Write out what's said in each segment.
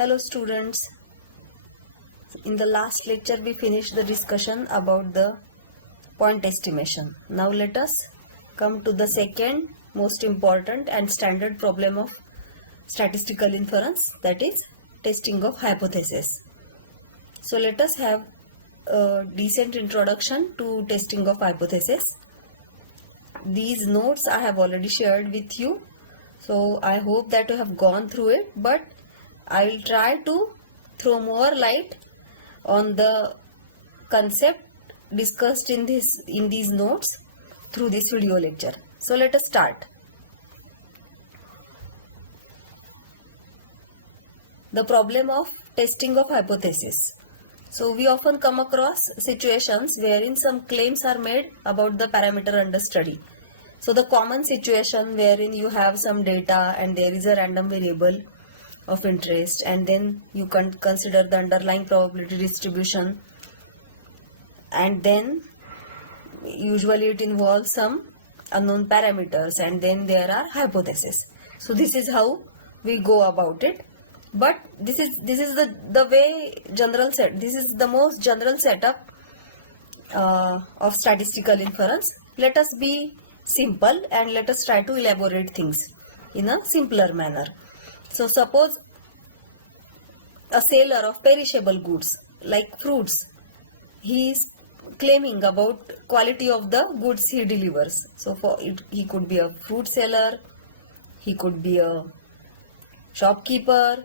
Hello students, in the last lecture we finished the discussion about the point estimation. Now let us come to the second most important and standard problem of statistical inference, that is testing of hypothesis. So let us have a decent introduction to testing of hypothesis. These notes I have already shared with you, so I hope that you have gone through it, but I will try to throw more light on the concept discussed in these notes through this video lecture. So let us start. The problem of testing of hypothesis. So we often come across situations wherein some claims are made about the parameter under study. So the common situation wherein you have some data and there is a random variable of interest, and then you can consider the underlying probability distribution, and then usually it involves some unknown parameters, and then there are hypotheses. So this is how we go about it. But this is the way general set. This is the most general setup of statistical inference. Let us be simple and let us try to elaborate things in a simpler manner. So suppose a seller of perishable goods like fruits, he is claiming about quality of the goods he delivers. So for it, he could be a fruit seller, he could be a shopkeeper.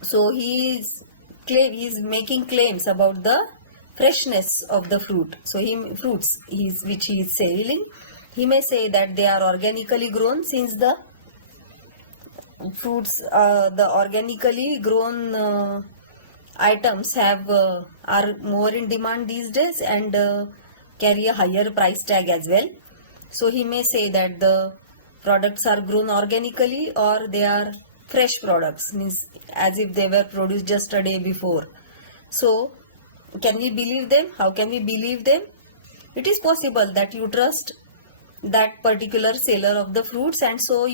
So he is making claims about the freshness of the fruit. So which he is selling, he may say that they are organically grown, since the fruits, the organically grown items are more in demand these days and carry a higher price tag as well. So he may say that the products are grown organically or they are fresh products, means as if they were produced just a day before. So can we believe them? How can we believe them? It is possible that you trust that particular seller of the fruits, and so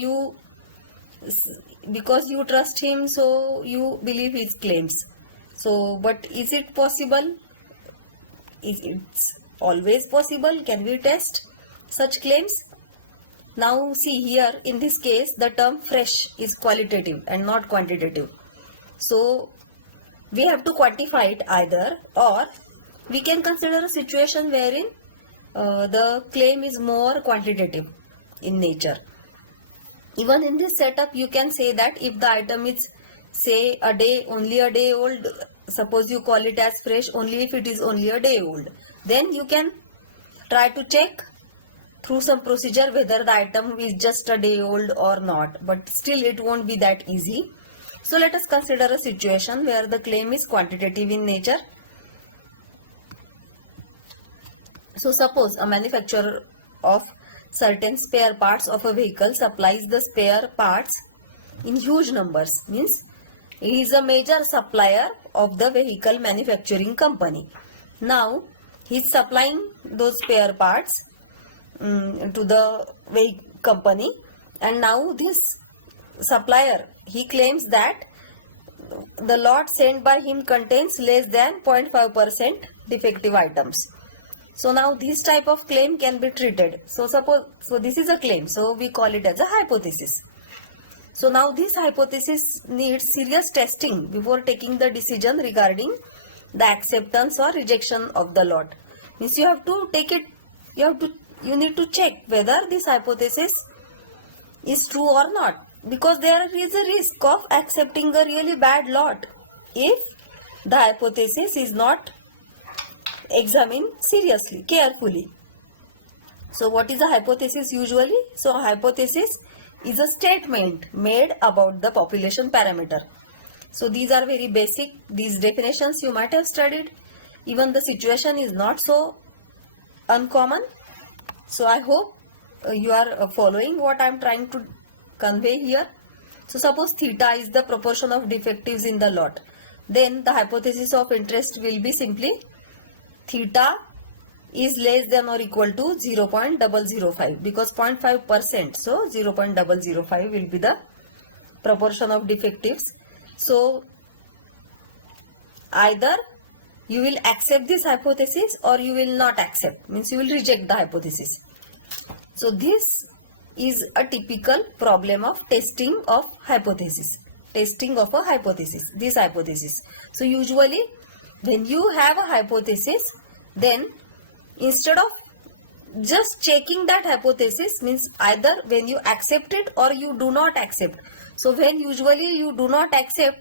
because you trust him, so you believe his claims. So but is it possible? It's always possible? Can we test such claims? Now see here, in this case the term fresh is qualitative and not quantitative. So we have to quantify it either, or we can consider a situation wherein the claim is more quantitative in nature. Even in this setup, you can say that if the item is, say, only a day old, suppose you call it as fresh only if it is only a day old, then you can try to check through some procedure whether the item is just a day old or not, but still it won't be that easy. So let us consider a situation where the claim is quantitative in nature. So suppose a manufacturer of certain spare parts of a vehicle supplies the spare parts in huge numbers, means he is a major supplier of the vehicle manufacturing company. Now he is supplying those spare parts to the vehicle company, and now this supplier, he claims that the lot sent by him contains less than 0.5% defective items. So now this type of claim can be treated. So this is a claim, so we call it as a hypothesis. So now this hypothesis needs serious testing before taking the decision regarding the acceptance or rejection of the lot. Means you have to take it, you need to check whether this hypothesis is true or not, because there is a risk of accepting a really bad lot if the hypothesis is not examined seriously, carefully. So what is a hypothesis usually? So a hypothesis is a statement made about the population parameter. So these are very basic, these definitions you might have studied. Even the situation is not so uncommon. So I hope you are following what I am trying to convey here. So suppose theta is the proportion of defectives in the lot, then the hypothesis of interest will be simply theta is less than or equal to 0.005, because 0.5%, so 0.005 will be the proportion of defectives So either you will accept this hypothesis or you will not accept, means you will reject the hypothesis. So this is a typical problem of testing of hypothesis. Testing of a hypothesis, this hypothesis. So usually when you have a hypothesis, then instead of just checking that hypothesis, means either when you accept it or you do not accept. So when usually you do not accept,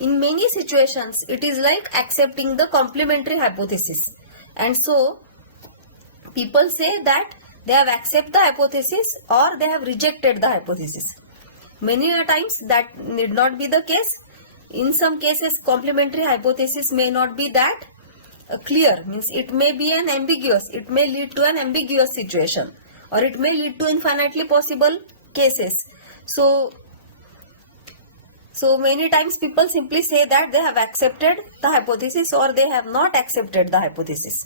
in many situations it is like accepting the complementary hypothesis, and so people say that they have accepted the hypothesis or they have rejected the hypothesis. Many a times that need not be the case. In some cases complementary hypothesis may not be that clear, means it may be an ambiguous, it may lead to an ambiguous situation, or it may lead to infinitely possible cases. So many times people simply say that they have accepted the hypothesis or they have not accepted the hypothesis.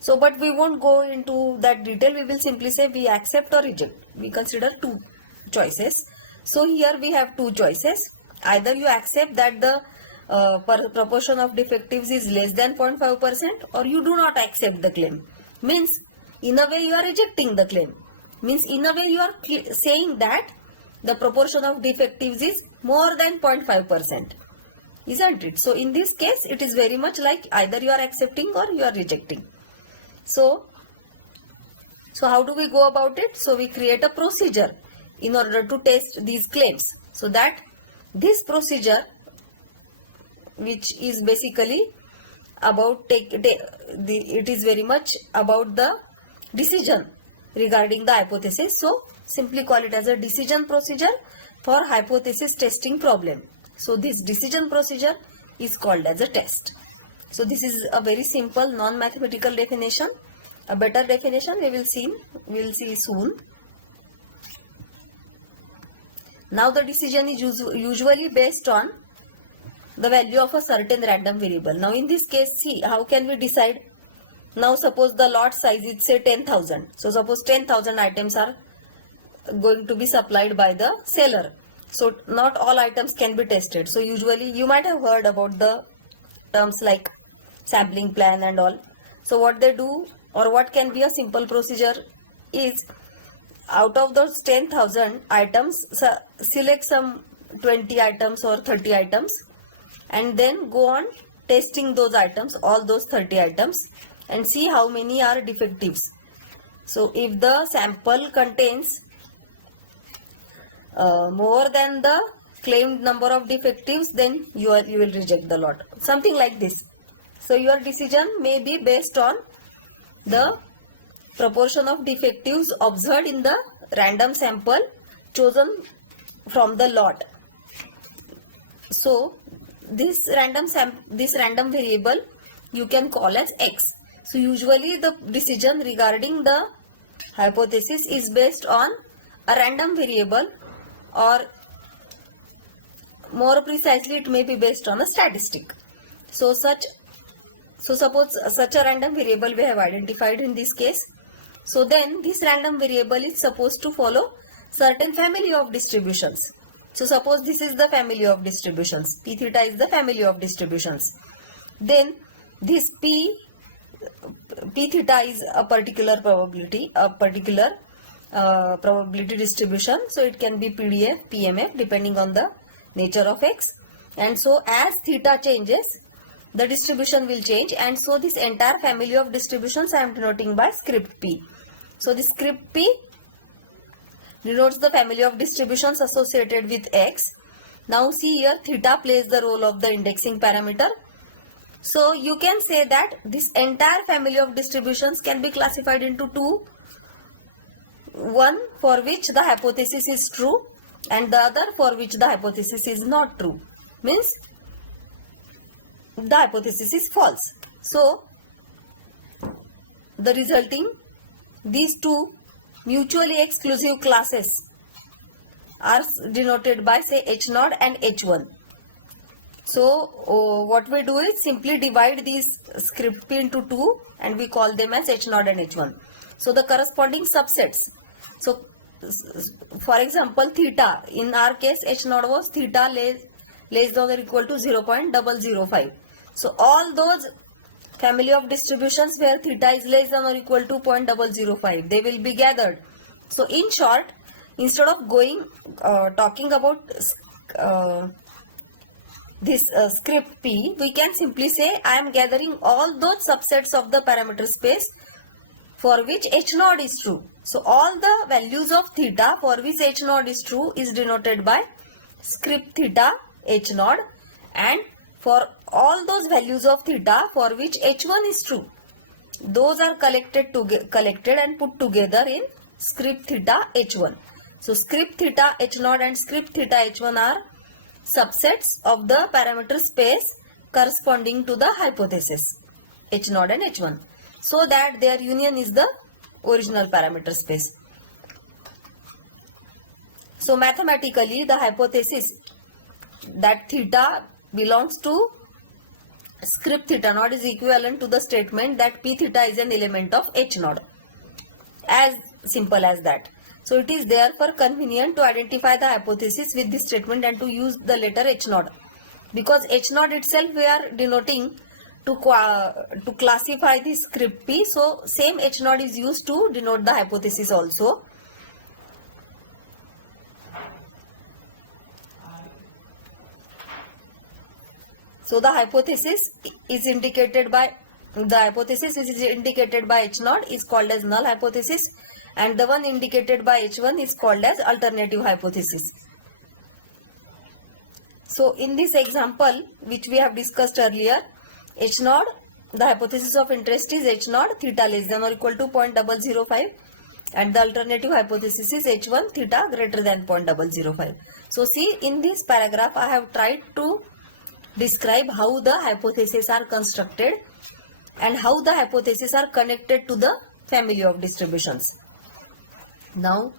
So but we won't go into that detail, we will simply say we accept or reject. We consider two choices. So here we have two choices. Either you accept that the proportion of defectives is less than 0.5% or you do not accept the claim. Means in a way you are rejecting the claim. Means in a way you are saying that the proportion of defectives is more than 0.5%. Isn't it? So in this case it is very much like either you are accepting or you are rejecting. So how do we go about it? So we create a procedure in order to test these claims. So that this procedure, which is basically about it is very much about the decision regarding the hypothesis. So simply call it as a decision procedure for hypothesis testing problem. So this decision procedure is called as a test. So this is a very simple non-mathematical definition. A better definition we will see soon. Now the decision is usually based on the value of a certain random variable. Now in this case, see how can we decide? Now suppose the lot size is say 10,000. So suppose 10,000 items are going to be supplied by the seller. So not all items can be tested. So usually you might have heard about the terms like sampling plan and all. So what they do, or what can be a simple procedure, is out of those 10,000 items, select some 20 items or 30 items and then go on testing those items, all those 30 items, and see how many are defectives. So if the sample contains more than the claimed number of defectives, then you will reject the lot. Something like this. So your decision may be based on the proportion of defectives observed in the random sample chosen from the lot. So this random variable you can call as X. So usually the decision regarding the hypothesis is based on a random variable, or more precisely it may be based on a statistic. So suppose such a random variable we have identified in this case. So then this random variable is supposed to follow certain family of distributions. So suppose this is the family of distributions. P theta is the family of distributions. Then this P theta is a particular probability, probability distribution. So it can be PDF, PMF depending on the nature of X. And so as theta changes, the distribution will change, and so this entire family of distributions I am denoting by script P. So the script P denotes the family of distributions associated with X. Now see here, theta plays the role of the indexing parameter. So you can say that this entire family of distributions can be classified into two. One for which the hypothesis is true and the other for which the hypothesis is not true. Means the hypothesis is false. So the resulting these two mutually exclusive classes are denoted by say H0 and H1. So what we do is simply divide these script P into two and we call them as H0 and H1. So the corresponding subsets. So for example, theta, in our case H0 was theta less than or equal to 0.005. So all those family of distributions where theta is less than or equal to 0.005, they will be gathered. So in short, instead of talking about this script P, we can simply say I am gathering all those subsets of the parameter space for which H naught is true. So all the values of theta for which H naught is true is denoted by script theta H naught, and for all those values of theta for which H1 is true, those are collected and put together in script theta H1. So script theta H naught and script theta H1 are subsets of the parameter space corresponding to the hypothesis H naught and H1, so that their union is the original parameter space. So mathematically, the hypothesis that theta belongs to script theta naught is equivalent to the statement that P theta is an element of H naught. As simple as that. So it is therefore convenient to identify the hypothesis with this statement and to use the letter H naught, because H naught itself we are denoting to classify the script P. So same H naught is used to denote the hypothesis also. So the hypothesis is indicated by H naught is called as null hypothesis, and the one indicated by H1 is called as alternative hypothesis. So in this example which we have discussed earlier, H naught, the hypothesis of interest is H naught theta less than or equal to 0.005, and the alternative hypothesis is H1 theta greater than 0.005. So see, in this paragraph I have tried to describe how the hypotheses are constructed and how the hypotheses are connected to the family of distributions. Now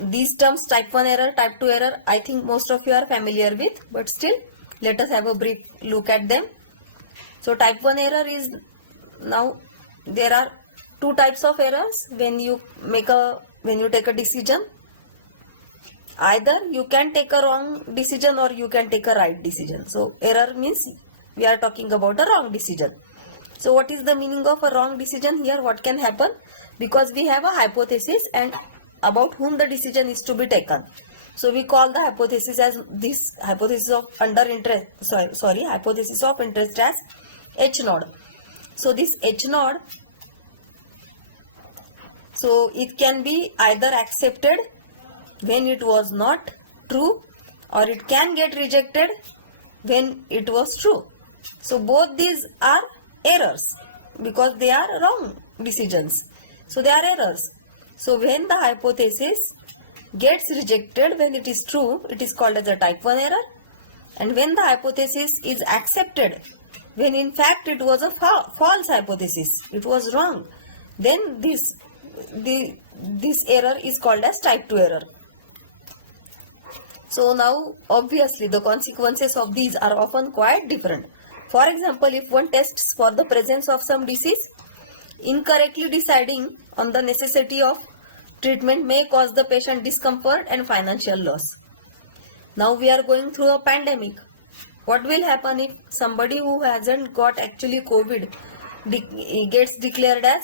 these terms type 1 error, type 2 error, I think most of you are familiar with, but still let us have a brief look at them. So type 1 error is, now there are two types of errors when you take a decision. Either you can take a wrong decision or you can take a right decision. So error means we are talking about a wrong decision. So what is the meaning of a wrong decision here? What can happen? Because we have a hypothesis and about whom the decision is to be taken. So we call the hypothesis as this hypothesis of hypothesis of interest as H naught. So this H naught, so it can be either accepted when it was not true, or it can get rejected when it was true. So both these are errors because they are wrong decisions. So they are errors. So when the hypothesis gets rejected when it is true, it is called as a type 1 error. And when the hypothesis is accepted when in fact it was a false hypothesis, it was wrong, then this error is called as type 2 error. So now obviously the consequences of these are often quite different. For example, if one tests for the presence of some disease, incorrectly deciding on the necessity of treatment may cause the patient discomfort and financial loss. Now we are going through a pandemic. What will happen if somebody who hasn't got actually COVID gets declared as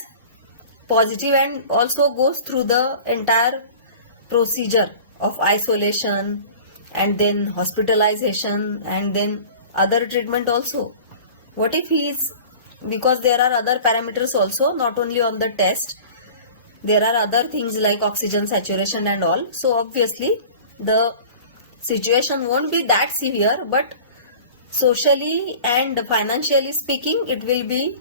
positive and also goes through the entire procedure of isolation and then hospitalization and then other treatment also? What if he is, because there are other parameters also, not only on the test, there are other things like oxygen saturation and all. So obviously the situation won't be that severe, but socially and financially speaking it will be,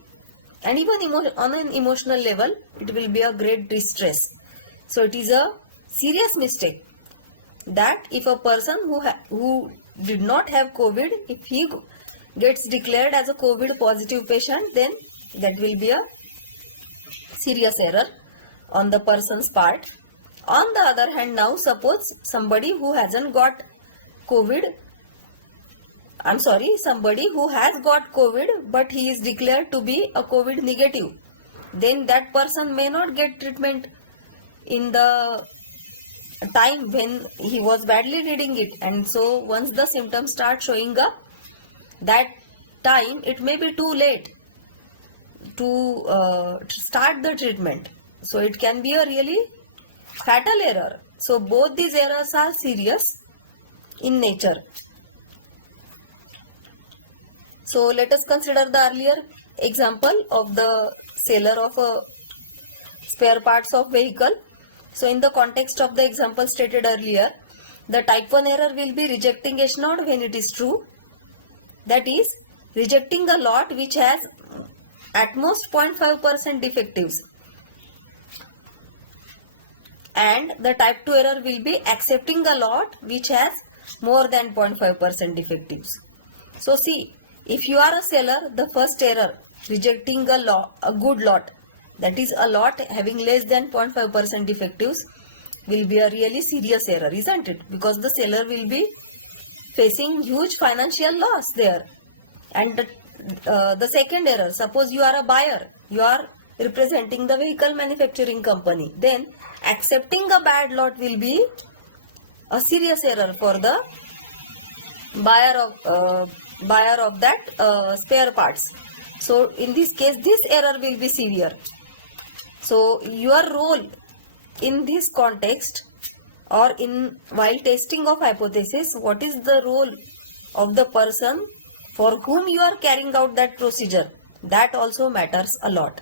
and even on an emotional level it will be a great distress. So it is a serious mistake that if a person who did not have COVID, if he gets declared as a COVID positive patient, then that will be a serious error on the person's part. On the other hand, now suppose somebody who hasn't got COVID, somebody who has got COVID but he is declared to be a COVID negative, then that person may not get treatment in the time when he was badly reading it, and so once the symptoms start showing up, that time it may be too late to start the treatment. So it can be a really fatal error. So both these errors are serious in nature. So let us consider the earlier example of the seller of a spare parts of vehicle. So in the context of the example stated earlier, the type 1 error will be rejecting H0 when it is true. That is, rejecting a lot which has at most 0.5% defectives. And the type 2 error will be accepting a lot which has more than 0.5% defectives. So see, if you are a seller, the first error, rejecting a good lot, that is a lot having less than 0.5% defectives, will be a really serious error, isn't it? Because the seller will be facing huge financial loss there. And the second error, suppose you are a buyer, you are representing the vehicle manufacturing company, then accepting a bad lot will be a serious error for the buyer of that spare parts. So in this case, this error will be severe. So your role in this context, or in while testing of hypothesis, what is the role of the person for whom you are carrying out that procedure, that also matters a lot.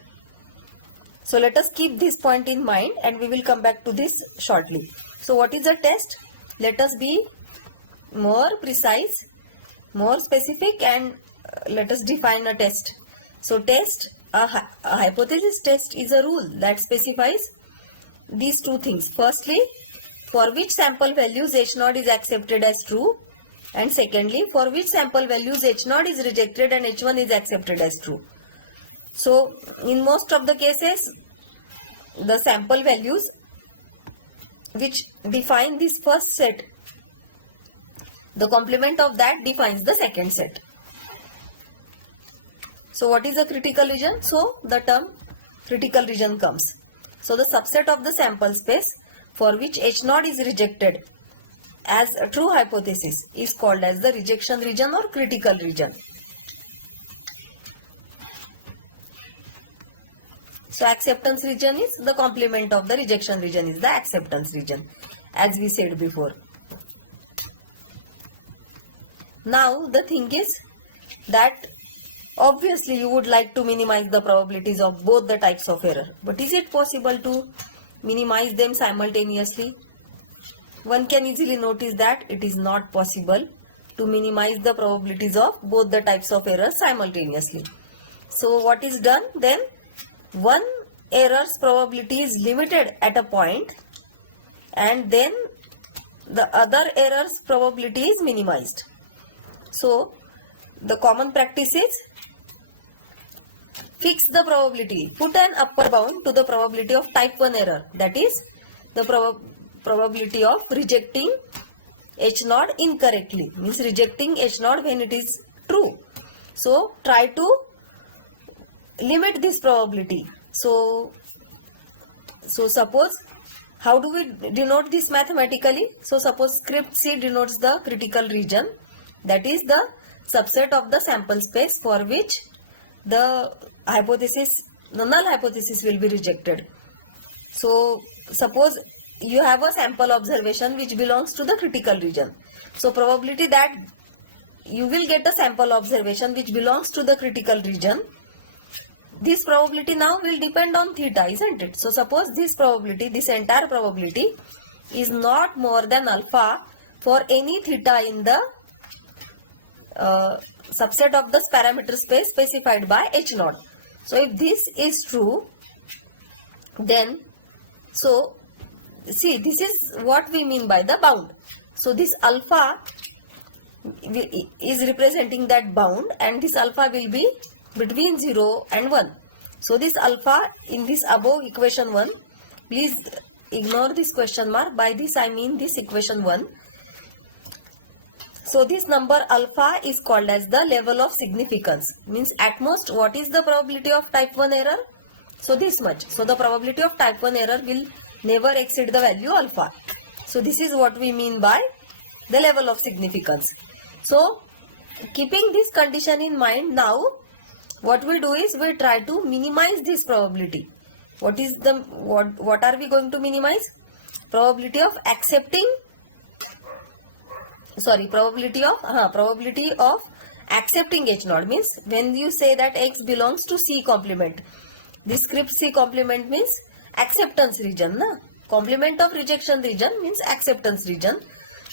So let us keep this point in mind and we will come back to this shortly. So what is a test? Let us be more precise, more specific, and let us define a test. So test, a hypothesis test is a rule that specifies these two things. Firstly, for which sample values H0 is accepted as true, and secondly, for which sample values H0 is rejected and H1 is accepted as true. So in most of the cases, the sample values which define this first set, the complement of that defines the second set. So what is a critical region? So the term critical region comes. So the subset of the sample space for which H0 is rejected as a true hypothesis is called as the rejection region or critical region. So acceptance region is the complement of the rejection region is the acceptance region, as we said before. Now the thing is that obviously you would like to minimize the probabilities of both the types of error, but is it possible to minimize them simultaneously? One can easily notice that it is not possible to minimize the probabilities of both the types of errors simultaneously. So what is done then? One error's probability is limited at a point, and then the other error's probability is minimized. So the common practice is fix the probability, put an upper bound to the probability of type 1 error, that is the probability of rejecting H0 incorrectly, means rejecting H0 when it is true. So try to limit this probability. So suppose, how do we denote this mathematically? So suppose script C denotes the critical region, that is the subset of the sample space for which the null hypothesis will be rejected. So suppose you have a sample observation which belongs to the critical region. So probability that you will get a sample observation which belongs to the critical region, this probability now will depend on theta, isn't it? So suppose this probability, this entire probability is not more than alpha for any theta in the subset of the parameter space specified by H0. So if this is true, then so see, this is what we mean by the bound. So this alpha is representing that bound, and this alpha will be between 0 and 1. So this alpha in this above equation 1, please ignore this question mark. By this I mean this equation 1. So this number alpha is called as the level of significance. Means at most what is the probability of type 1 error? So this much. So the probability of type 1 error will never exceed the value alpha. So this is what we mean by the level of significance. So keeping this condition in mind, now what we do is we try to minimize this probability. What are we going to minimize? Probability of accepting probability of accepting H naught means when you say that X belongs to C complement. This script C complement means acceptance region, na? Complement of rejection region means acceptance region.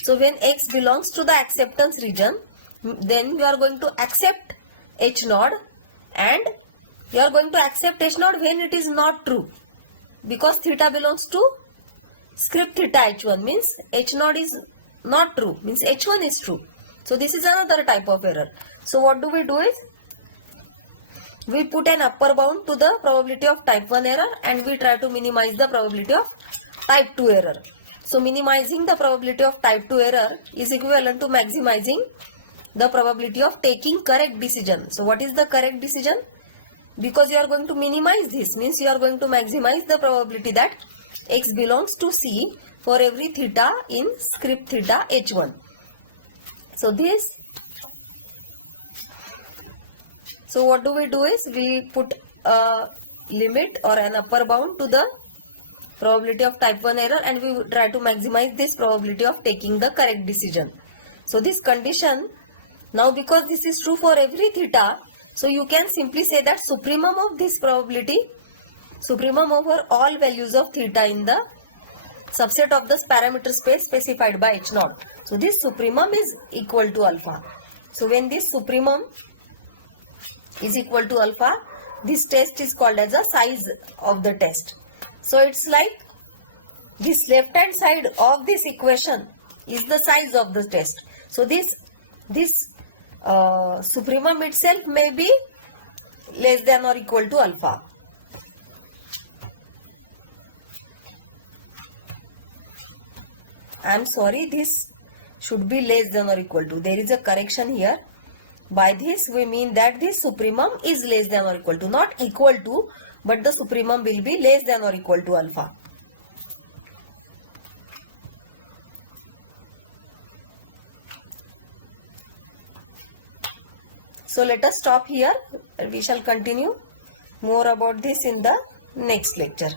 So when X belongs to the acceptance region, then you are going to accept H naught, and you are going to accept H naught when it is not true, because theta belongs to script theta H1 means H naught is not true, means H1 is true. So this is another type of error. So what do we do is we put an upper bound to the probability of type 1 error and we try to minimize the probability of type 2 error. So minimizing the probability of type 2 error is equivalent to maximizing the probability of taking correct decision. So what is the correct decision? Because you are going to minimize this, means you are going to maximize the probability that X belongs to C for every theta in script theta H1. So what do we do is we put a limit or an upper bound to the probability of type 1 error and we try to maximize this probability of taking the correct decision. So this condition, now because this is true for every theta, so you can simply say that supremum of this probability, supremum over all values of theta in the subset of this parameter space specified by H naught. So this supremum is equal to alpha. So when this supremum is equal to alpha, this test is called as a size of the test. So it's like this left hand side of this equation is the size of the test. So this supremum itself may be less than or equal to alpha. I am sorry, this should be less than or equal to. There is a correction here. By this we mean that this supremum is less than or equal to, not equal to, but the supremum will be less than or equal to alpha. So let us stop here. We shall continue more about this in the next lecture.